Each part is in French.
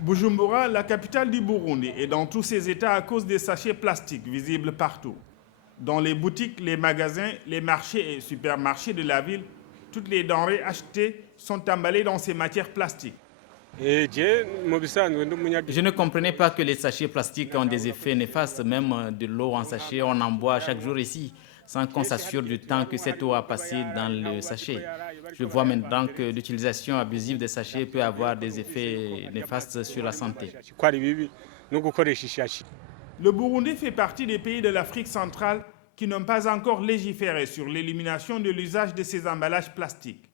Bujumbura, la capitale du Burundi, est dans tous ses états à cause des sachets plastiques visibles partout. Dans les boutiques, les magasins, les marchés et supermarchés de la ville, toutes les denrées achetées sont emballées dans ces matières plastiques. Je ne comprenais pas que les sachets plastiques ont des effets néfastes. Même de l'eau en sachet, on en boit chaque jour ici, sans qu'on s'assure du temps que cette eau a passé dans le sachet. Je vois maintenant que l'utilisation abusive des sachets peut avoir des effets néfastes sur la santé. Le Burundi fait partie des pays de l'Afrique centrale qui n'ont pas encore légiféré sur l'élimination de l'usage de ces emballages plastiques.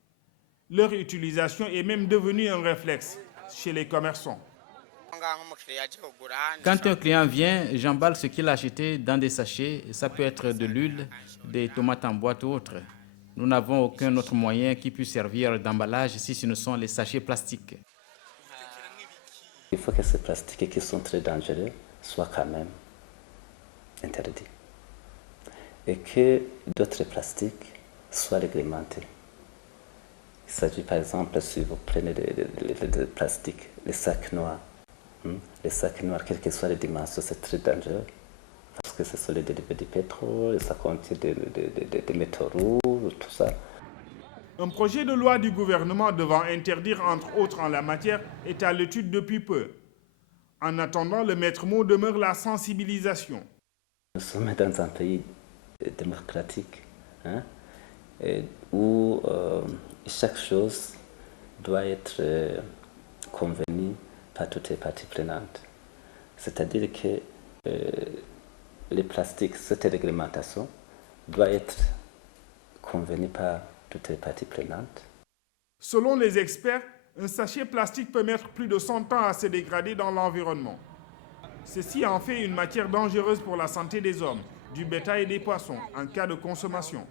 Leur utilisation est même devenue un réflexe chez les commerçants. Quand un client vient, j'emballe ce qu'il a acheté dans des sachets. Ça peut être de l'huile, des tomates en boîte ou autre. Nous n'avons aucun autre moyen qui puisse servir d'emballage si ce ne sont les sachets plastiques. Il faut que ces plastiques qui sont très dangereux soient quand même interdits et que d'autres plastiques soient réglementés. Il s'agit par exemple, si vous prenez des plastiques, les sacs noirs. Les sacs noirs, quelles que soient les dimensions, c'est très dangereux parce que ce sont les dérivés du pétrole, ça contient des métaux lourds, tout ça. Un projet de loi du gouvernement devant interdire entre autres en la matière est à l'étude depuis peu. En attendant, le maître mot demeure la sensibilisation. Nous sommes dans un pays démocratique où chaque chose doit être convenue par toutes les parties prenantes. C'est-à-dire que les plastiques, cette réglementation doit être convenue par toutes les parties prenantes. Selon les experts, un sachet plastique peut mettre plus de 100 ans à se dégrader dans l'environnement. Ceci en fait une matière dangereuse pour la santé des hommes, du bétail et des poissons en cas de consommation.